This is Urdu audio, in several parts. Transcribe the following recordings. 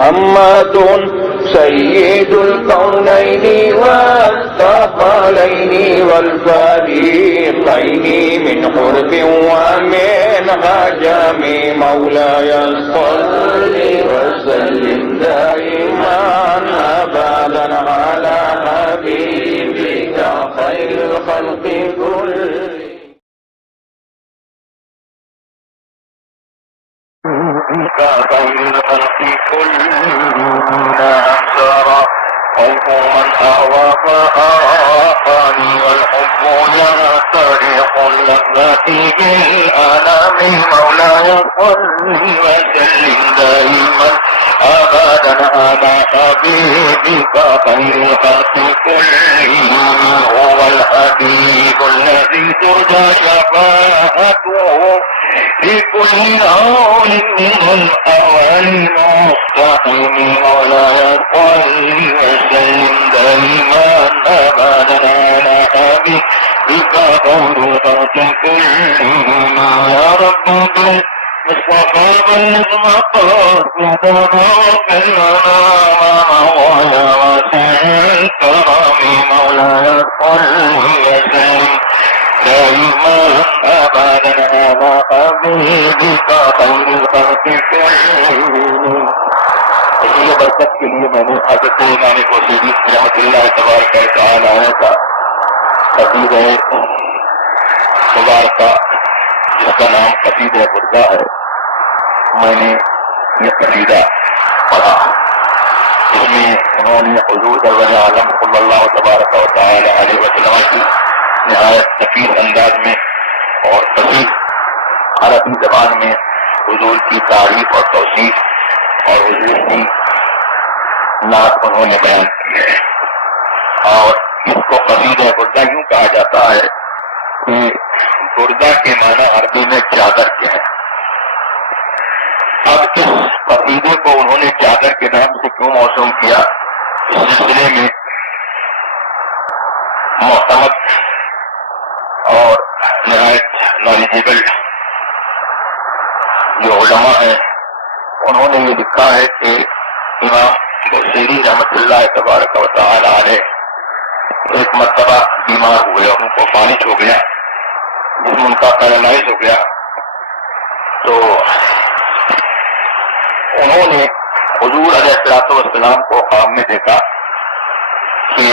محمد سيد الكونين والثقلين والفريقين من حرب ومن هجم مولاي صل وسلم دائما أبدا على حبيبك خير الخلق كلهم. خير الخلق كلهم أبصر خوف من أهوى فأراني والحب يستريح اللذات بالآلام مولاي صل وسلم دائما أبدا على حبيبك خير الخلق كلهم. هو الحبيب الذي ترجى شفاعته في كل هول من الأول مستقيم مولاي صل وسلم دائما أبدا على حبيبك خير الخلق كلهم. يا رب بالمصطفى بلغ مقاصدنا وبالغنى ويا واسع الكرم مولاي صل وسلم دائما أبدا على حبيبك خير الخلق كلهم. اسی برکت کے لیے میں نے حضرت امام کوثری رحمۃ اللہ تبارک و تعالی علیہ کا قصیدہ مبارکہ جس کا نام قصیدہ بردا ہے، میں نے یہ قصیدہ پڑھا. اس میں انہوں نے حضور سرور عالم صلی اللہ تبارک و تعالی علیہ وسلم کی نہایت نفیس انداز میں اور فصیح عربی زبان میں حضور کی تعریف اور توصیف اور حضور کی نعت انہوں نے بیان کی ہے. اور اس کو قصیدہ بردا یوں کہا جاتا ہے کہ بردا کے معنی عربی میں چادر کے ہیں. اب اس قصیدے کو انہوں نے چادر کے نام سے کیوں موسوم کیا، اس سلسلے میں معتمد اور نہایت نالیجیبل جو علماء ہیں انہوں نے یہ لکھا ہے کہ امام بصیری رحمۃ اللہ تبارک و تعالی علیہ ایک مرتبہ بیمار ہوئے اور ان کو فالج ہو گیا، جس میں ان کا پیرالائز ہو گیا. تو انہوں نے حضور علیہ السلام کو خواب میں دیکھا کہ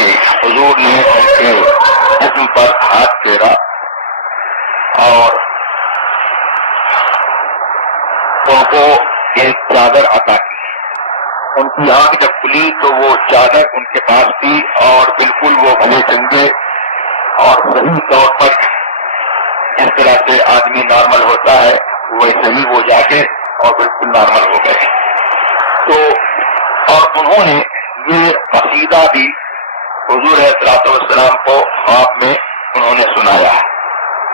حضور نے ان کے جسم پر ہاتھ پھیرا اور ان کو ایک چادر عطا کی. ان کی آنکھ جب کھلی تو وہ چادر ان کے پاس تھی اور بالکل وہ بھلے چنگے اور صحیح طور پر جس طرح سے آدمی نارمل ہوتا ہے ویسے ہی وہ جا کے اور بالکل نارمل ہو گئے. تو اور انہوں نے یہ قصیدہ بھی حضور علیہ السلام کو خواب میں انہوں نے سنایا.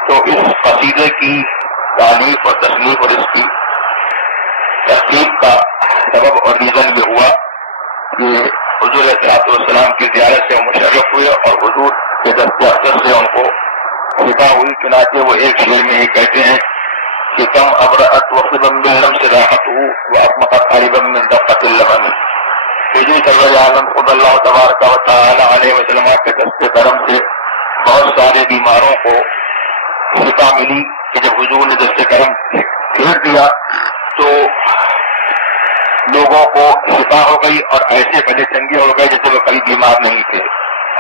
تو اس قصیدے کی تعریف اور تصنیف اور اس کی ترتیب کا سبب اور ریزن یہ ہوا کہ حضور علیہ السلام کی زیارت سے وہ مشرف ہوئے اور حضور کے دست اقدس سے ان کو شفا ہوئی. چنانچہ وہ ایک شعر میں ہی کہتے ہیں کہ کم ابرأت وخبا من لمس راحته واطمقت قریبا من دقت اللبن. حضور صلی عالم صلی اللہ تبارک و تعالی علیہ وسلم کے دست کرم سے بہت سارے بیماروں کو شفا ملی کہ جب حضور نے دست کرم پھیر دیا تو لوگوں کو شفا ہو گئی اور ایسے بھلے چنگے ہو گئے جیسے وہ کبھی بیمار نہیں تھے.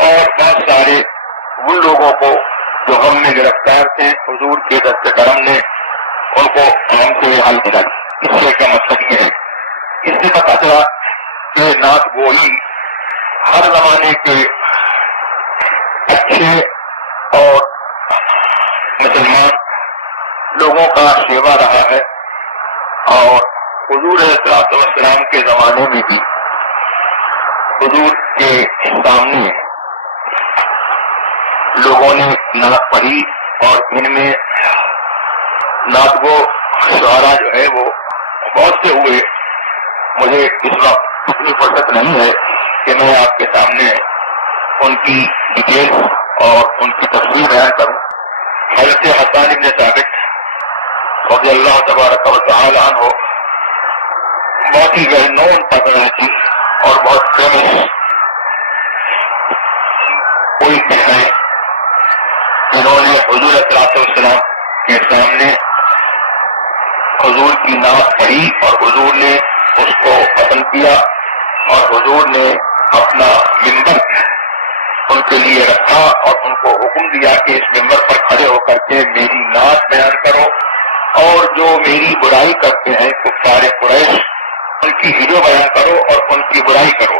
اور بہت سارے ان لوگوں کو جو غم میں گرفتار تھے حضور کے دست کرم نے ان کو غم سے حل ملا. اس سے کیا مقصد یہ ہے، اس سے پتہ چلا کہ نعت گوئی ہر زمانے کے اچھے اور مسلمان لوگوں کا سیوا رہا ہے. اور حضور علیہ السلام کے زمانے میں بھی حضور کے سامنے لوگوں نے نعت پڑھی اور ان میں نعت گو شعراء جو ہے وہ بہت سے ہوئے. مجھے اس وقت اتنی فرصت نہیں ہے کہ میں آپ کے سامنے ان کی ڈیٹیل اور ان کی تفصیل بیان کروں. حضرت حسان بن ثابت رضی اللہ تبارک و تعالی عنہ بہت ہی ویل نون پرسنالٹی کے سامنے حضور کی نعت پڑھی اور حضور نے اس کو پسند کیا اور حضور نے اپنا ممبر ان کے لیے رکھا اور ان کو حکم دیا کہ اس ممبر پر کھڑے ہو کر کے میری نعت بیان کرو اور جو میری برائی کرتے ہیں کفار قریش ان کی ہیرو بیان کرو اور ان کی برائی کرو.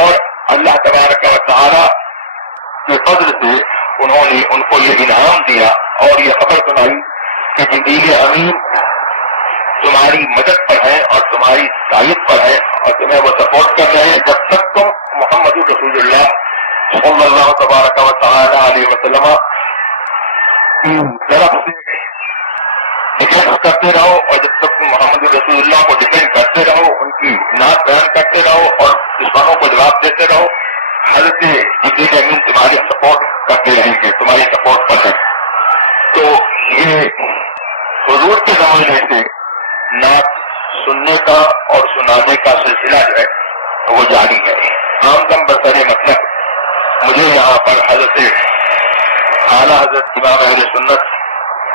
اور اللہ تبارک و تعالی کے فضل سے انہوں نے ان کو یہ انعام دیا اور یہ خبر سنائی کہ جبریل امین تمہاری مدد پر ہے اور تمہاری تائید پر ہے اور تمہیں وہ سپورٹ کر رہے ہیں جب تک تم محمد رسول اللہ صلی اللہ تبارک و تعالی علیہ وسلم کی طرف سے ڈیفینس کرتے رہو اور جب تک تم محمد رسول اللہ کو ڈیفینس کرتے رہو ان کی نعت بیان کرتے رہو اور دشمنوں کو جواب دیتے رہو حضرت جبریل امین تمہاری سپورٹ کرتے رہیں گے تمہاری سپورٹ پر ہے. تو یہ حضور کے زمانے سے نعت سننے کا اور سنانے کا سلسلہ جو ہے وہ جاری ہے. عام دم بسر مطلب مجھے یہاں پر حضرت اعلیٰ حضرت امام اہل سنت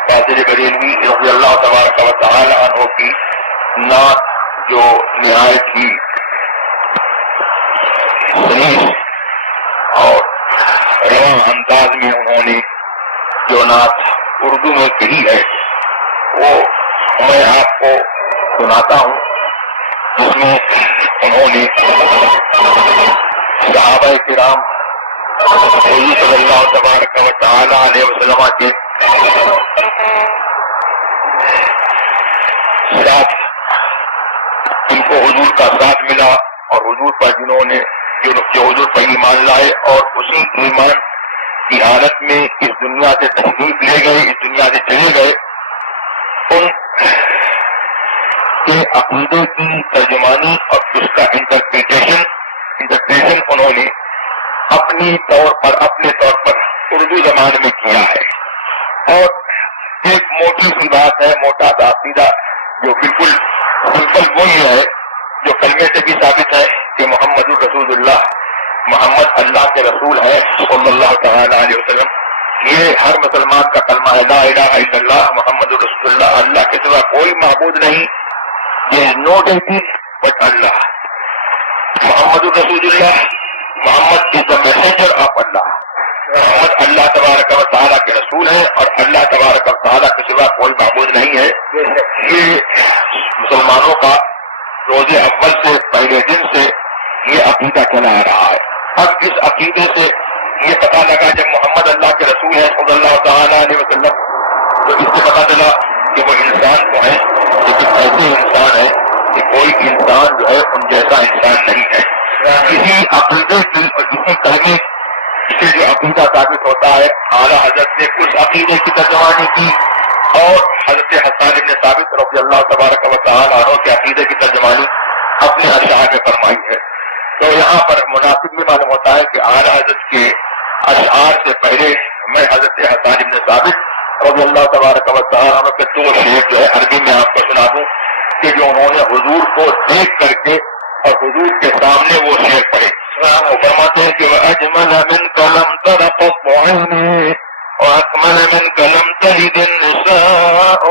قادر بریلوی رضی اللہ تبارک و تعالی عنہ کی نعت جو نہایت ہی صحیح اور رواں انداز میں انہوں نے جو نعت اردو میں کہی ہے وہ میں آپ کو سناتا ہوں جس میں انہوں نے صحابہ کرام حضور صلی اللہ تبارک و تعالی علیہ وسلم کے ساتھ ان کو حضور کا ساتھ ملا اور حضور پر جنہوں نے جو حضور پر ایمان لائے اور اسی ایمان کی حالت میں اس دنیا سے تشریف لے گئے اس دنیا سے چلے گئے ان کے عقیدے کی ترجمانی اور اس کا انٹرپریٹیشن انہوں نے اپنے طور پر اردو زبان میں کیا ہے. اور ایک موٹی سی بات ہے موٹا سا عقیدہ جو بالکل سمپل وہی ہے جو کلمے سے بھی ثابت ہے کہ محمد الرسول اللہ محمد اللہ کے رسول ہے صلی اللہ تعالی علیہ وسلم. یہ ہر مسلمان کا کلمہ ہے لا الہ الا اللہ محمد الرسول اللہ اللہ کے سوا کوئی معبود نہیں. یہ نو ڈیٹی بٹ اللہ محمد الرسول اللہ محمد از دا میسنجر آف اللہ. محمد اللہ تبارک و تعالیٰ کے رسول ہیں اور اللہ تبارک و تعالیٰ کے سوا کوئی معبود نہیں ہے. یہ مسلمانوں کا روز اول سے پہلے دن سے یہ عقیدہ چلا آ رہا ہے. اب اس عقیدے سے یہ پتہ لگا جب محمد اللہ کے رسول ہیں صلی اللہ تعالیٰ علیہ وسلم تو اس سے پتہ چلا کہ وہ انسان تو ہے لیکن ایسے انسان ہے کہ کوئی انسان جو ہے ان جیسا انسان نہیں ہے. کسی عقیدے کی اور کسی کلمے سے جو عقیدہ ثابت ہوتا ہے اعلیٰ حضرت نے اس عقیدے کی ترجمانی کی اور حضرت حسان بن ثابت رضی اللہ تبارک و تعالی عنہ کے عقیدے کی ترجمانی اپنے اشعار میں فرمائی ہے. تو یہاں پر مناسب بھی معلوم ہوتا ہے کہ اعلیٰ حضرت کے اشعار سے پہلے میں حضرت حسان بن ثابت رضی اللہ تبارک و تعالی عنہ کے دو شعر جو ہے عربی میں آپ کو سنا دوں کہ جو انہوں نے حضور کو دیکھ کر کے اور حضور کے سامنے وہ شعر پڑھے. وہ فرماتے ہیں کہ وَأَجْمَلَ مِنْكَ لَمْ تَرَ قَطُّ عَيْنِي وَأَكْمَلَ مِنْكَ لَمْ تَلِدِ النِّسَاءُ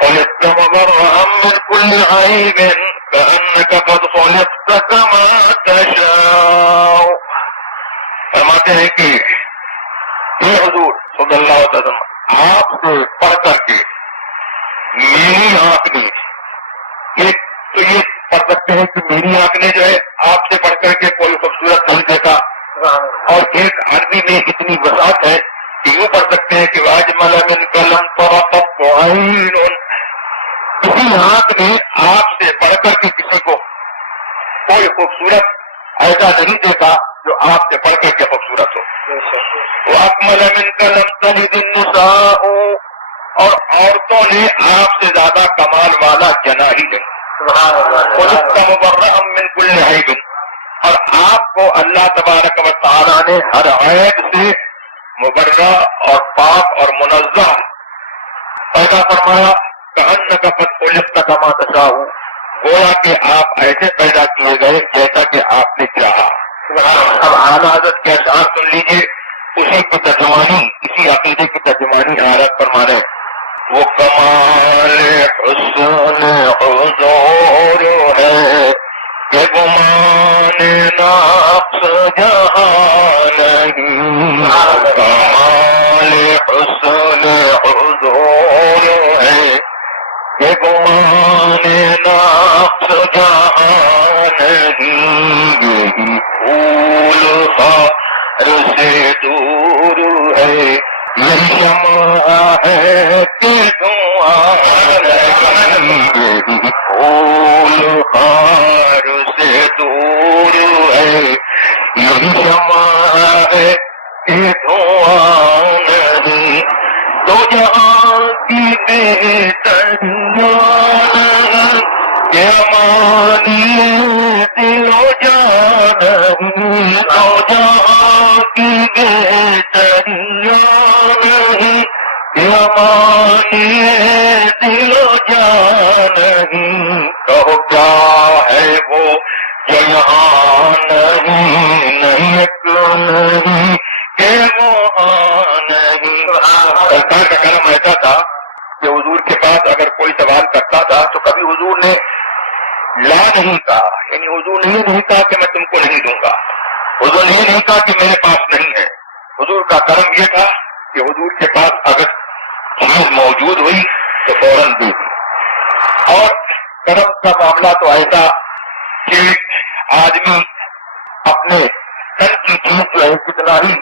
خُلِقْتَ مُبَرَّأً مِنْ كُلِّ عَيْبٍ كَأَنَّكَ قَدْ خُلِقْتَ كَمَا تَشَاءُ. فرماتے ہیں کہ اے حضور صلی اللہ علیہ وسلم آپ سے پڑھ کر کے میری آنکھ نے ایک تو یہ پڑھ سکتے ہیں کہ میری آنکھ نے جو ہے آپ سے پڑھ کر کے کوئی خوبصورت نہیں دیکھا اور ایک عربی میں اتنی وسعت ہے کہ یوں پڑھ سکتے ہیں کہ واجمل من قلم طرقت عین. کسی آنکھ نے آپ سے پڑھ کر کے کسی کو کوئی خوبصورت ایسا نہیں دیکھا جو آپ سے پڑھ کر کے خوبصورت ہو. واکمل من قلم تلد النساء اور عورتوں نے آپ سے زیادہ کمال والا جنا ہی نہیں. من کل عیب اور آپ کو اللہ تبارک و تعالیٰ نے ہر عیب سے مبرہ اور پاک اور منزہ پیدا فرمایا. کأنک قد خلقت کما تشاء گویا کہ آپ ایسے پیدا کیے گئے جیسا کہ آپ نے چاہا. اب اعلیٰ حضرت کے اشعار سن لیجیے اسی کی ترجمانی اسی عقیدے کی ترجمانی حالت فرما رہے ہیں، وہ کمال حسن حضور ہے کہ گمان نقص جہاں نہیں، کمال حسن حضور ہے کہ گمان نقص جہاں نہیں، یہی پھول خار سے دور ہے، یہ شمع ہے کہ دھواں نہیں، یہی پھول خار سے دور ہے، یہ شمع ہے کہ دھواں نہیں، دو جہاں کی بہتریاں یہ امانی دل و جان، دو جہاں کی بہتریاں یہ امانی دل و جان، کہو کیا ہے وہ جو یہاں نہیں، نہیں ایک نہیں کہ وہاں نہیں۔ سرکار کا کرم ایسا تھا کہ حضور کے پاس اگر کوئی سوال کرتا تھا تو کبھی حضور نے لا نہیں کہا، یعنی حضور نے نہیں کہا کہ میں تم کو نہیں دوں گا، حضور نے نہیں کہا کہ میرے پاس نہیں ہے۔ حضور کا کرم یہ تھا کہ حضور کے پاس اگر چیز موجود ہوئی تو فوراً دے دی۔ اور کرم کا معاملہ تو ایسا کہ آدمی اپنے تن کی چیز جو ہے کتنا ہی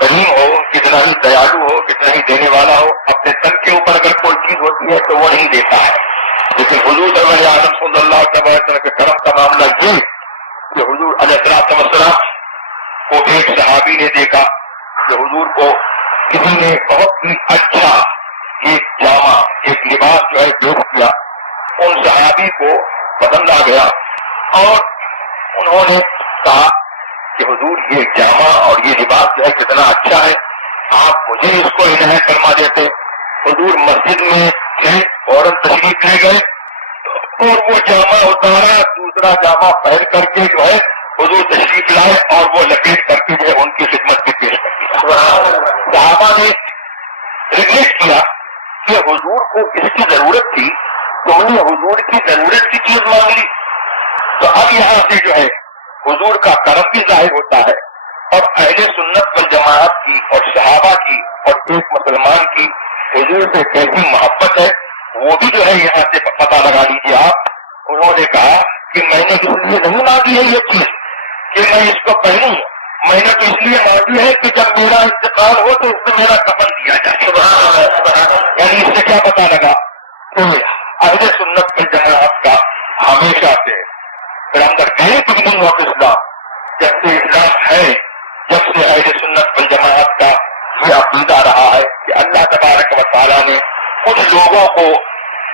کریم ہو، کتنا ہی دیالو ہو، کتنا ہی دینے والا ہو، اپنے تن کے اوپر اگر کوئی چیز ہوتی ہے تو وہ نہیں دیتا ہے۔ لیکن حضور صلی اللہ علیہ وسلم کے کرم کا معاملہ یہ کہ حضور علیہ السلام کو ایک صحابی نے دیکھا کہ حضور کو کسی نے بہت ہی اچھا ایک جامع، ایک لباس جو ہے پیش کیا، ان صحابی کو پسند آ گیا اور انہوں نے کہا کہ حضور یہ جامع اور یہ لباس جو ہے کتنا اچھا ہے، آپ مجھے اس کو عنایت فرما دیتے۔ حضور مسجد میں تھے، فوراً تشریف لے گئے اور وہ جامع اتارا، دوسرا جامع پہن کر کے جو ہے حضور تشریف لائے اور وہ لپیٹ کر کے جو ہے ان کی خدمت میں پیش کر دیا۔ صحابہ نے ریگریٹ کیا کہ حضور کو اس کی ضرورت تھی، تم نے حضور کی ضرورت کی چیز مانگ لی۔ تو اب یہاں سے جو ہے حضور کا کرم بھی ظاہر ہوتا ہے، اور اہل سنت والجماعت کی اور صحابہ کی اور ایک مسلمان کی حضور سے کیسی محبت ہے وہ بھی جو ہے یہاں سے پتہ لگا لیجیے آپ۔ انہوں نے کہا کہ میں نے اس لیے نہیں مانگی ہے یہ چیز کہ میں اس کو پہنوں، میں نے تو اس لیے مانگی ہے کہ جب میرا انتقال ہو تو اس میں میرا کفن دیا جائے۔ یعنی اس سے کیا پتہ لگا کہ اہل سنت والجماعت کا ہمیشہ سے اندر کہیں بگننگ آف اسلام، جب سے اسلام ہے، جب سے اہل سنت والجماعت کا یہ عقیدہ رہا ہے کہ اللہ تبارک و تعالیٰ نے کچھ لوگوں کو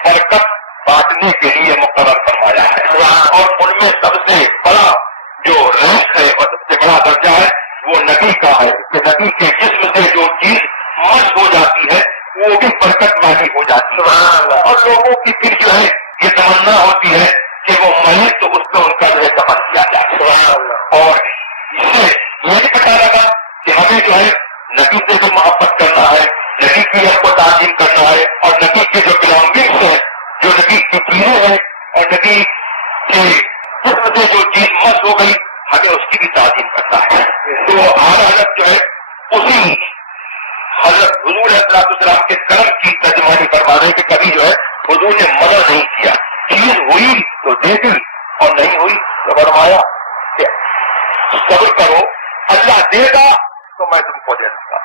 برکت بانٹنے کے لیے مقرر فرمایا ہے، اور ان میں سب سے بڑا جو رزق ہے اور سب سے بڑا درجہ ہے وہ نبی کا ہے، کہ نبی کے جسم سے جو چیز مس ہو جاتی ہے وہ بھی برکت والی ہو جاتی ہے، اور لوگوں کی پھر جو ہے یہ تمنا ہوتی ہے کہ وہ مرے تو اس کو ان کا جو ہے دفن کیا جائے۔ اور اس سے یہ بھی پتا لگا کہ ہمیں جو ہے نبی سے بھی محبت کرنا ہے، نبی کی حق کو تعظیم کرنا ہے، اور نبی کے جو بلانگنگس ہیں، جو نبی کی چیزیں ہیں، اور نبی کے جسم سے جو چیز مس ہو گئی ہمیں اس کی بھی تعظیم کرنا ہے۔ تو ہر حضرت جو ہے اسی حضرت حضور علیہ السلام کے کرم کی ترجمانی فرما رہے کہ کبھی جو ہے حضور نے منع نہیں کیا، چیز ہوئی تو دے دی اور نہیں ہوئی تو فرمایا کہ صبر کرو، اللہ دے گا تو میں تم کو دے دوں گا۔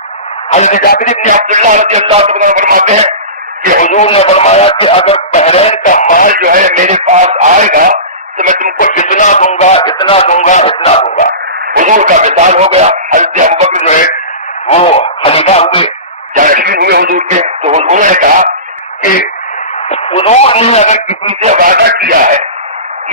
حضرت جابر بن عبداللہ رضی اللہ عنہ فرماتے ہیں کہ حضور نے فرمایا کہ اگر بحرین کا مال جو ہے میرے پاس آئے گا تو میں تم کو اتنا دوں گا، اتنا دوں گا، اتنا دوں گا۔ حضور کا وصال ہو گیا، حضرت ابوبکر جو ہے وہ خلیفہ ہوئے، جانشین ہوئے حضور کے، تو حضور نے کہا کہ حضور نے اگر کسی سے وعدہ کیا ہے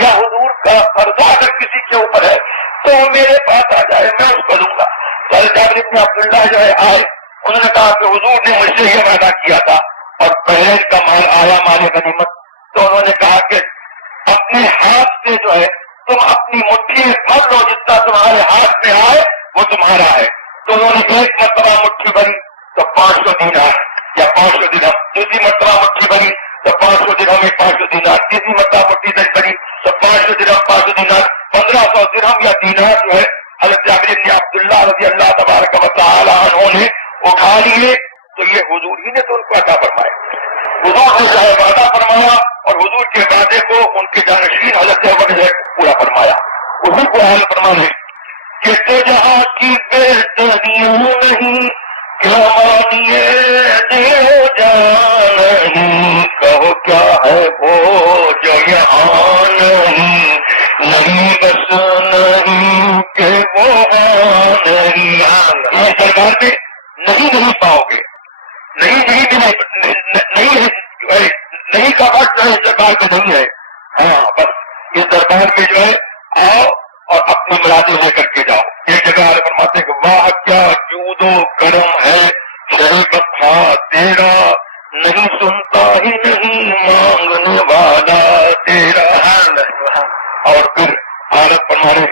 یا حضور کا قرضہ اگر کسی کے اوپر ہے تو میرے پاس آ جائے، میں اس کو دوں گا۔ تو حضرت جابر بن عبداللہ جو ہے آئے، انہوں نے کہا کہ حضور نے مجھ سے یہ وعدہ کیا تھا اور بحرین کا مال آیا، مال غنیمت، تو انہوں نے کہا کہ اپنے ہاتھ سے جو ہے تم اپنی مٹھی میں بھر لو، جتنا تمہارے ہاتھ میں آئے وہ تمہارا ہے۔ تو انہوں نے ایک مرتبہ مٹھی بھری تو 500 درہم 500 دینار 1500 درہم یا دینار جو ہے حضرت جابر بن عبداللہ رضی اللہ تبارک و تعالی عنہ نے اٹھا لیے، تو یہ حضور ہی نے تو ان کو عطا فرمایا، حضور نے چاہے وعدہ فرمایا اور حضور کے وعدے کو ان کے جانشین حضرت عمر نے پورا فرمایا۔ اسی کو حال فرمانے کہ تو جہاں کی بہتریوں نہیں کیا مانیے دیو جان نہیں، کہو کیا ہے وہ جو یہاں نہیں، نہیں بس نہیں کہ وہ نہیں، اس دربار میں نہیں پاؤ گے، نہیں کا وقت جو ہے اس دربار میں نہیں ہے۔ ہاں بس اس دربار میں جو ہے آؤ اور اپنی مرادیں لے کر کے جاؤ۔ ایک جگہ فرماتے کہ واہ کیا جود و کرم ہے شریف تھا تیرا، نہیں سنتا ہی نہیں مانگنے والا تیرا۔ اور پھر حالت فرمانے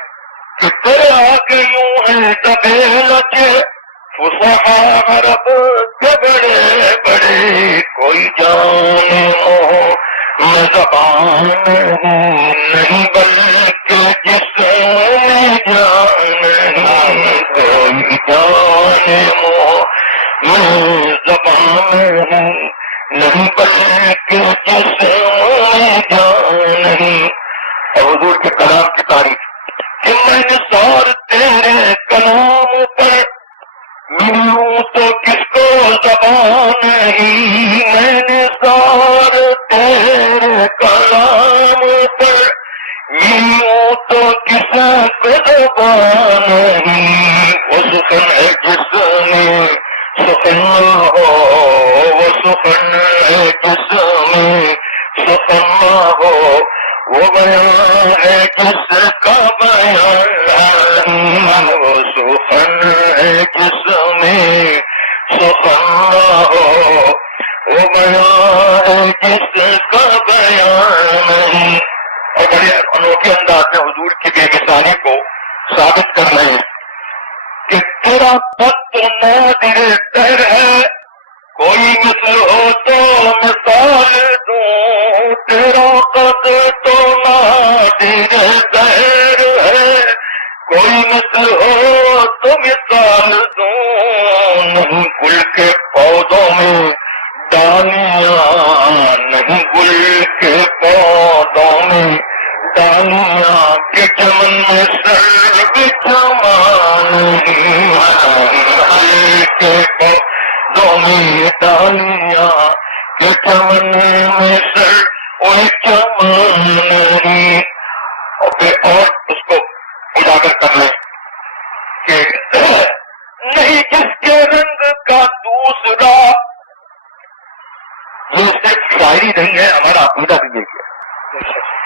کہ تیرے آگے یوں ہے دبے لچے فصحا عرب کے بڑے بڑے، کوئی جانے ہو میں زبان نہیں بلکہ جس میں جان نہیں، کوئی جانے ہو میں زبان نہیں بلکہ جس میں جان نہیں۔ اور حضور کے کلام کی تعریف کہ میں نثار تیرے کلام پر ملوں تو کس کو زبان نہیں، میں نثار تیرے کلام پر ملوں تو کس کو زبان نہیں، وہ سخن ہے جس میں سخن ہو، وہ سخن ہے جس میں سخن ہو، وہ بیان ہے جس کا بیان، وہ سخن ہے جس میں سخن ہو، وہ بیان ہے جس کا بیان۔ اور بڑے انوکھے انداز میں حضور کی بے مثالی کو ثابت کر رہے ہیں کہ تیرا قد تو نادر تر ہے، کوئی مثل ہو تو مثال دوں، تیرا قد تو نادر تر ہے، کوئی مثل ہو تو مثال دوں، نہیں گل کے پودوں میں ڈالیاں، نہیں گل کے پودوں میں ڈالیاں کے چمن میں سر بچھمان نہیں، کے پودوں میں ڈالیاں کے چمن میں سر وہ چمان نہیں۔ اور پھر اور اس کو اجاگر کر لیں کہ نہیں جس کے رنگ کا دوسرا، یہ صرف شاعری نہیں ہے، ہمارا عقیدہ بھی یہی ہے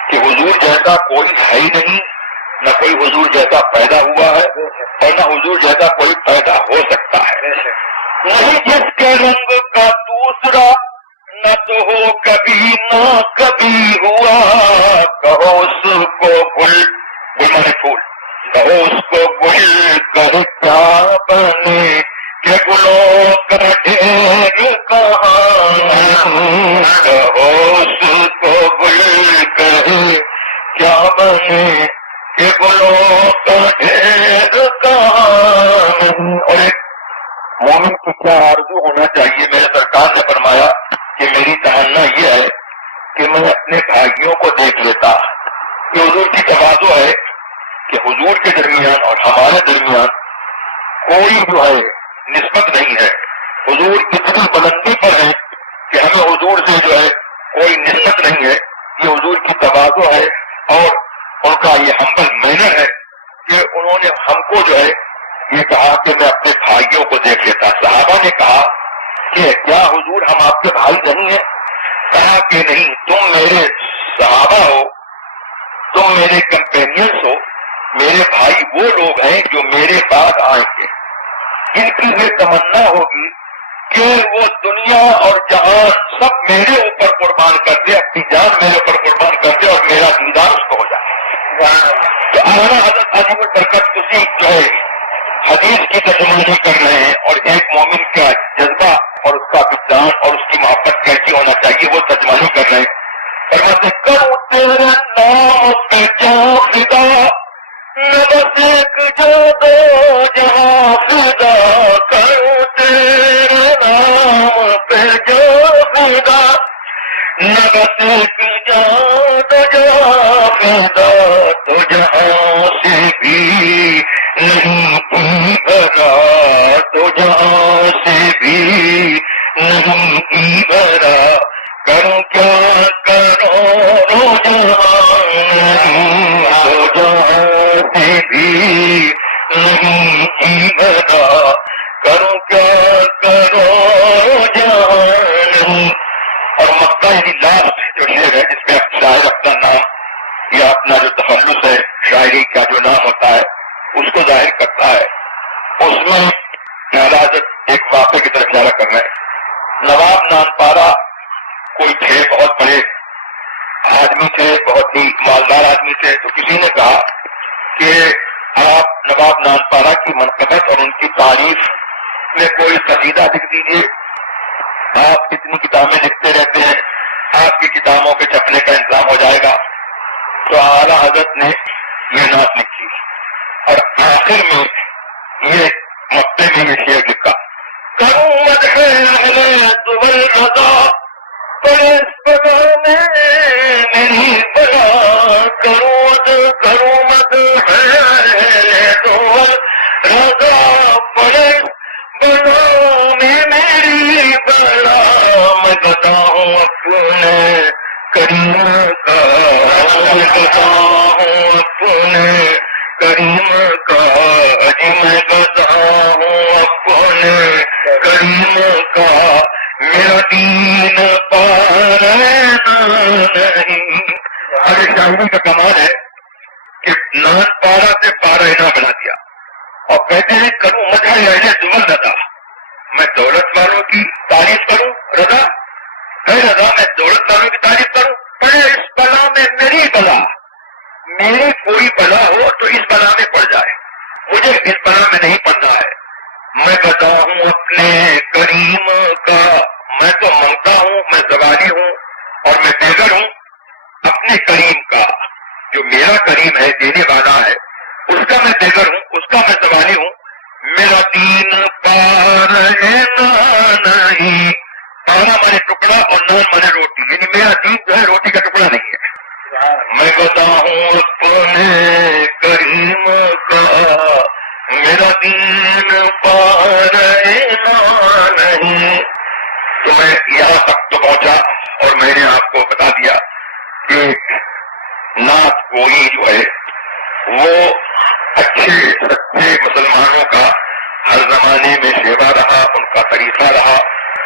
کہ حضور جیسا کوئی ہے ہی نہیں، نہ کوئی حضور جیسا پیدا ہوا ہے اور نہ حضور جیسا کوئی پیدا ہو سکتا ہے۔ نہیں جس کے رنگ کا دوسرا، نہ تو ہو کبھی نہ کبھی ہوا، کہو اس کو گل مانے پھول، کہو اس کو گل کر کیا بنے کہ گلوں کا ڈھیر کہاں، کہو اس کو گل کر کیا بنے کہ گلوں کا ڈھیر کہاں۔ اور ایک مومن کی کیا آرزو ہونا چاہیے، میرے سرکار نے فرمایا کہ میری تمنا یہ ہے کہ میں اپنے بھائیوں کو دیکھ لیتا، کہ حضور کی تواضع ہے کہ حضور کے درمیان اور ہمارے درمیان کوئی جو ہے نسبت نہیں ہے، حضور اتنی بلندی پر ہے کہ ہمیں حضور سے جو ہے کوئی نسبت نہیں ہے، یہ حضور کی تواضع ہے اور ان کا یہ ہمبل مینر ہے کہ انہوں نے ہم کو جو ہے یہ کہا کہ میں اپنے بھائیوں کو دیکھ لیتا۔ صحابہ نے کہا کہ کیا حضور ہم آپ کے بھائی نہیں ہیں؟ کہا کہ نہیں، تم میرے صحابہ ہو، تم میرے کمپینینس ہو، میرے بھائی وہ لوگ ہیں جو میرے بعد آئیں گے، ان کی یہ تمنا ہوگی کہ وہ دنیا اور جہان سب میرے اوپر قربان کر دے، اپنی جان میرے اوپر قربان کر دے اور میرا دیدار اس کو ہو جائے۔ تو ہمارا حضرت عظیم البرکت اسی جو ہے حدیث کی ترجمانی کر رہے ہیں، اور ایک مومن کا جذبہ اور اس کا وجدان اور اس کی محبت کیسی ہونا چاہیے وہ ترجمانی کر رہے ہیں۔ فرماتے کروں تیرے نام جہاں فدا نہ بس ایک جو دو جہاں فدا کروں تیرے نام پہ جو فدا نہ بس ایک جہاں دو جہاں فدا تو جہاں سے بھی نہیں کی بھرا تو جہاں سے بھی نہیں کی بھرا کروں کیا کرو رو جہاں تو جہاں سے بھی نہیں کی بھرا کروں کیا کرو جہاں. اور مکہ یعنی لاسٹ جو شعر ہے جس میں شاعر اپنا نام یا اپنا جو تخلص ہے شاعری کا جو نام ہوتا ہے اس کو ظاہر کرتا ہے. اس میں حضرت ایک واقعے کی طرف اشارہ کر رہے ہیں. نواب نانپارا کوئی تھے بہت بڑے آدمی تھے, بہت ہی مالدار آدمی تھے. تو کسی نے کہا کہ آپ نواب نانپارا کی منقبت اور ان کی تعریف میں کوئی قصیدہ لکھ دیجیے. آپ اتنی کتابیں لکھتے رہتے ہیں, آپ کی کتابوں کے چھپنے کا انتظام ہو جائے گا. تو اعلیٰ حضرت نے یہ نعت لکھی اور آخر میں یہ مکے میں یہ شعر لکھا. کروں مدح اہل دول رضا پر اس بلا میں میری بلا کروں مدح اہل دول رضا پر اس بلا میں میری بلا. میں بتاؤں اپنے کریم کا میں بتاؤں اپنے کریم کا جی میں بتاؤں اپنے کریم کا میرا دین پارا نہیں. ارے شاعری کا کمال ہے کہ نان پارا سے پارا نہ بنا دیا اور کہتے ہیں کروں مدح اہل دول رضا, میں دولت والوں کی تعریف کروں رضا ہے رضا میں دولت والوں کی تعریف کروں. پڑے اس بلا میں میری بلا, میری کوئی بلا ہو تو اس بلا میں پڑ جائے, مجھے اس بلا میں نہیں پڑنا ہے. میں بتاؤں اپنے کریم کا, میں تو منگتا ہوں, میں زوالی ہوں اور میں بےگر ہوں. اپنے کریم کا جو میرا کریم ہے دینے والا ہے اس کا میں بےگر ہوں, اس کا میں زوالی ہوں. میرا دین پار نہیں, پارا مانے ٹکڑا اور نان مانے روٹی, یعنی میرا دین جو ہے روٹی کا ٹکڑا نہیں ہے. میں بتاؤں اپنے کریم کا میرا دین پار نہیں. تو میں یہاں تک تو پہنچا اور میں نے آپ کو بتا دیا کہ نعت گوئی جو ہے وہ اچھے سچے مسلمانوں کا ہر زمانے میں شیوا رہا, ان کا طریقہ رہا.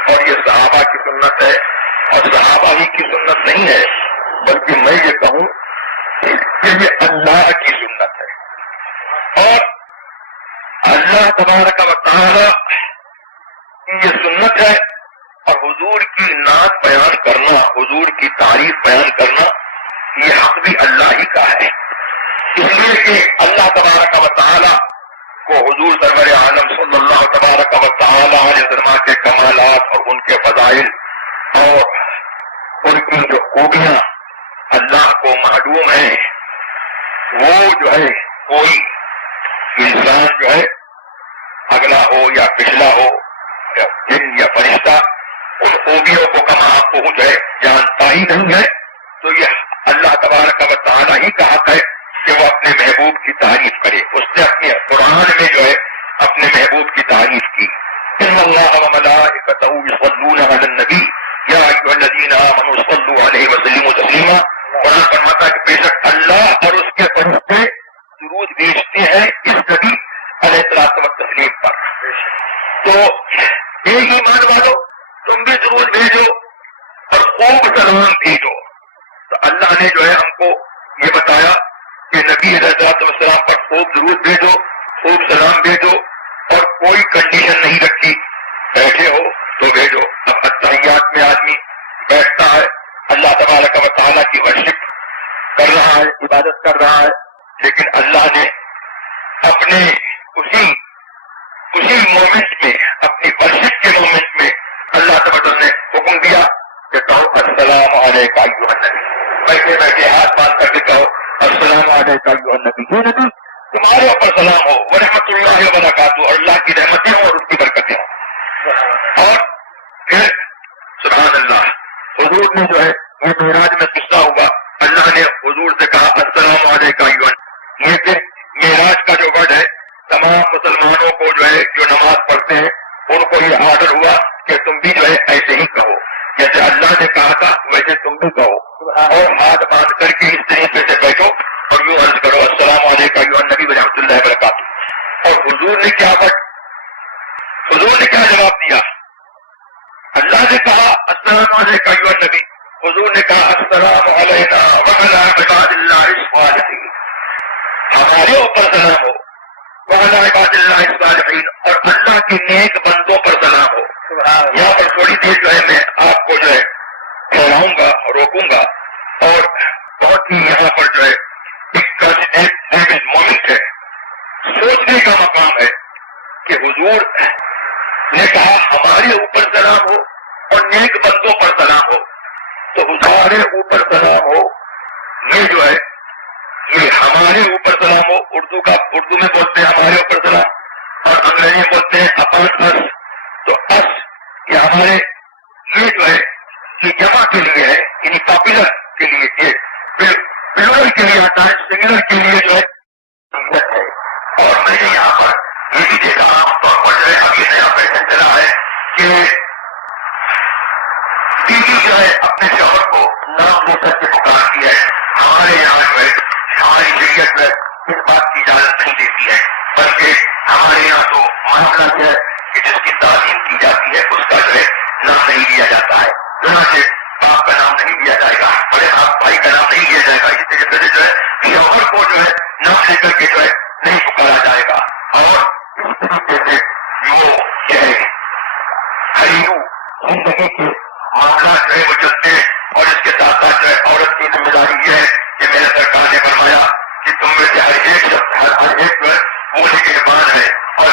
اور یہ صحابہ کی سنت ہے, اور صحابہ ہی کی سنت نہیں ہے بلکہ میں یہ کہوں کہ یہ اللہ کی سنت ہے. اور اللہ تبارک و تعالی کی یہ سنت ہے. اور حضور کی نعت بیان کرنا, حضور کی تعریف بیان کرنا, یہ حق بھی اللہ ہی کا ہے. اس لیے کہ اللہ تبارک و تعالی کو حضور سرور عالم صلی اللہ تبارک و تعالی علیہ وسلم کے کمالات اور ان کے فضائل اور ان کی جو خوبیاں اللہ کو معلوم ہیں, وہ جو ہے کوئی انسان جو ہے اگلا ہو یا پچھلا ہو یا جن یا فرشتہ ان خوبیوں کو کما کو جو ہے جانتا ہی نہیں ہے. تو یہ اللہ تبارک و تعالی ہی کا حق ہے کہ وہ اپنے محبوب کی تعریف کرے. اس نے اپنے قرآن میں جو ہے اپنے محبوب کی تعریف کی. ان اللہ وملائکتہ یصلون علی النبی یا ایھا الذین آمنوا صلوا علیہ وسلموا تسلیما. قرآن فرماتا ہے کہ بے شک اللہ اور اس کے فرشتے درود بھیجتے ہیں اس نبی علیہ الصلوۃ والتسلیم پر. تو اے ایمان والو تم بھی درود بھیجو اور خوب سلام بھیجو. تو اللہ نے جو ہے ہم کو یہ بتایا کہ نبی علیہ الصلوۃ والسلام پر خوب درود بھیجو, خوب سلام بھیجو, اور کوئی کنڈیشن نہیں رکھی, بیٹھے ہو تو بھیجو. اب اتحیات میں آدمی بیٹھتا ہے, اللہ تبارک و تعالیٰ کی ورشپ کر رہا ہے, عبادت کر رہا ہے, لیکن اللہ نے اپنے اسی مومنٹ میں, اپنی ورشپ کے مومنٹ میں اللہ تبارک نے حکم دیا کہ کہو السلام علیکم ایھا النبی. بیٹھے بیٹھے ہاتھ باندھ کر کے کہو السلام علیک ایھا النبی، یہ نبی تمہارے اوپر سلام ہو، ورحمۃ اللہ وبرکاتہ، اور اللہ کی رحمتیں ہوں اور اس کی برکتیں ہوں۔ اور پھر سبحان اللہ، حضور نے جو ہے یہ معراج میں قصہ ہوا، اللہ نے حضور سے کہا السلام علیک ایھا، یہ پھر معراج کا جو ورڈ ہے تمام مسلمانوں کو جو ہے جو نماز پڑھتے ہیں ان کو یہ آرڈر ہوا کہ تم بھی جو ہے ایسے ہی کہو، جیسے اللہ نے کہا تھا ویسے تم بھی کہو، اور ہاتھ باندھ کر کے اس طریقے سے بیٹھو اور یوں عرض کرو السلام علیکم ایھا النبی ورحمۃ اللہ وبرکاتہ۔ اور حضور نے کیا جواب دیا؟ اللہ نے کہا السلام علیکم ایھا النبی، حضور نے کہا السلام علینا وعلی عباد اللہ الصالحین، ہمارے اوپر سلام ہو، وعلی عباد اللہ الصالحین، اور اللہ کے نیک بندوں پر سلام ہو۔ یہاں پر تھوڑی دیر جو ہے میں آپ کو جو ہے ٹھہراؤں گا، روکوں گا، اور بہت ہی یہاں پر جو ہے ایک مومنٹ ہے، سوچنے کا مقام ہے کہ حضور نے کہا ہمارے اوپر سلام ہو اور نیک بندوں پر سلام ہو، تو ہمارے اوپر سلام ہو یہ جو ہے یہ ہمارے اوپر سلام ہو، اردو میں بولتے ہیں ہمارے اوپر سلام، اور انگریزی میں بولتے ہیں اپان اس، تو اس یہ ہمارے یہ جو ہے یہ جمع کے لیے ہے، یعنی پاپولر کے لیے، یہ پلورل کے لیے آتا ہے، سنگولر کے لیے جو ہے ہے۔ اور میں نے یہاں پر یہ بھی دیکھا عام طور پر جو ہے اب یہ نیا فیشن چلا ہے کہ بیوی جو ہے اپنے شوہر کو نام لے کر کے پکارتی ہے، ہمارے یہاں جو ہے ہماری شریعت میں اس بات کی اجازت نہیں دیتی ہے، بلکہ ہمارے یہاں تو معاملہ ہے کہ جس کی تعلیم کی جاتی ہے اس کا جو ہے نام نہیں لیا جاتا ہے، چنانچہ باپ کا نام نہیں لیا جائے گا، بڑے باپ بھائی کا نام نہیں لیا جائے گا، اس طریقے سے جو ہے شوہر کو جو ہے نام لے کر کے جو ہے نہیں پکارا جائے گا، اور اس طریقے سے وہ جو ہے گھریلو زندگی کے معاملات جو ہے وہ چلتے ہیں، اور اس کے ساتھ ساتھ جو ہے عورت کی ذمہ داری یہ ہے کہ میرے سرکار نے فرمایا کہ تم میں سے ہر ایک شخص ہر ایک جو ہے وہ نگہبان ہے، اور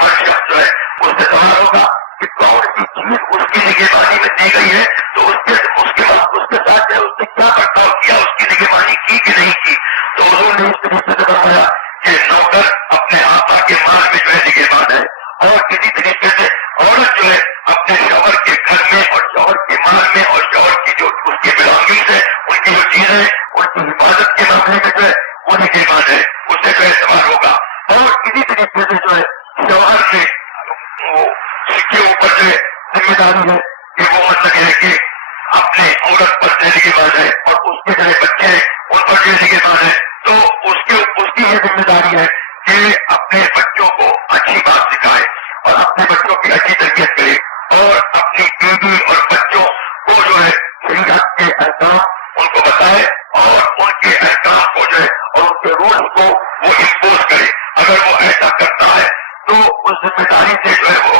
ہر شخص جو ہے اس سے سوال ہوگا کہ کون سی چیز اس کی نگہبانی میں دی گئی ہے، تو اس کے ساتھ جو ہے اس نے کیا برتاؤ کیا، اس کی نگہبانی کی کہ نہیں کی۔ تو انہوں نے اس طریقے سے فرمایا کہ نوکر اپنے آقا کے مال میں جو ہے نگہبان ہے، اور کسی طریقے سے عورت جو ہے اپنے شوہر کے گھر میں اور شوہر کے مال میں اور شوہر کی جو اس کی بلانگنگز ہے، ان کی جو چیزیں ان کی حفاظت کے معاملے میں جو ہے وہ نگہبان ہے، اس سے جو ہے سوال ہوگا۔ اور اسی طریقے سے جو ہے شوہر کے اوپر جو ہے ذمہ داری ہے کہ وہ مطلب ہے کہ اپنے عورت پر جو نگہبان ہے، اور اس کے جو بچے ہیں ان پر جو نگہبان ہے، تو اس کی یہ ذمہ داری ہے کہ اپنے بچوں کو اچھی بات سکھائے اور اپنے بچوں کی اچھی تربیت کرے، اور اپنی بیوی اور بچوں کو جو ہے شریعت کے احکام ان کو بتائے، اور ان کے احکام کو جو ہے اور ان کے رولز کو وہ امپوز کرے۔ اگر وہ ایسا کرتا ہے تو اس ذمہ داری سے جو ہے وہ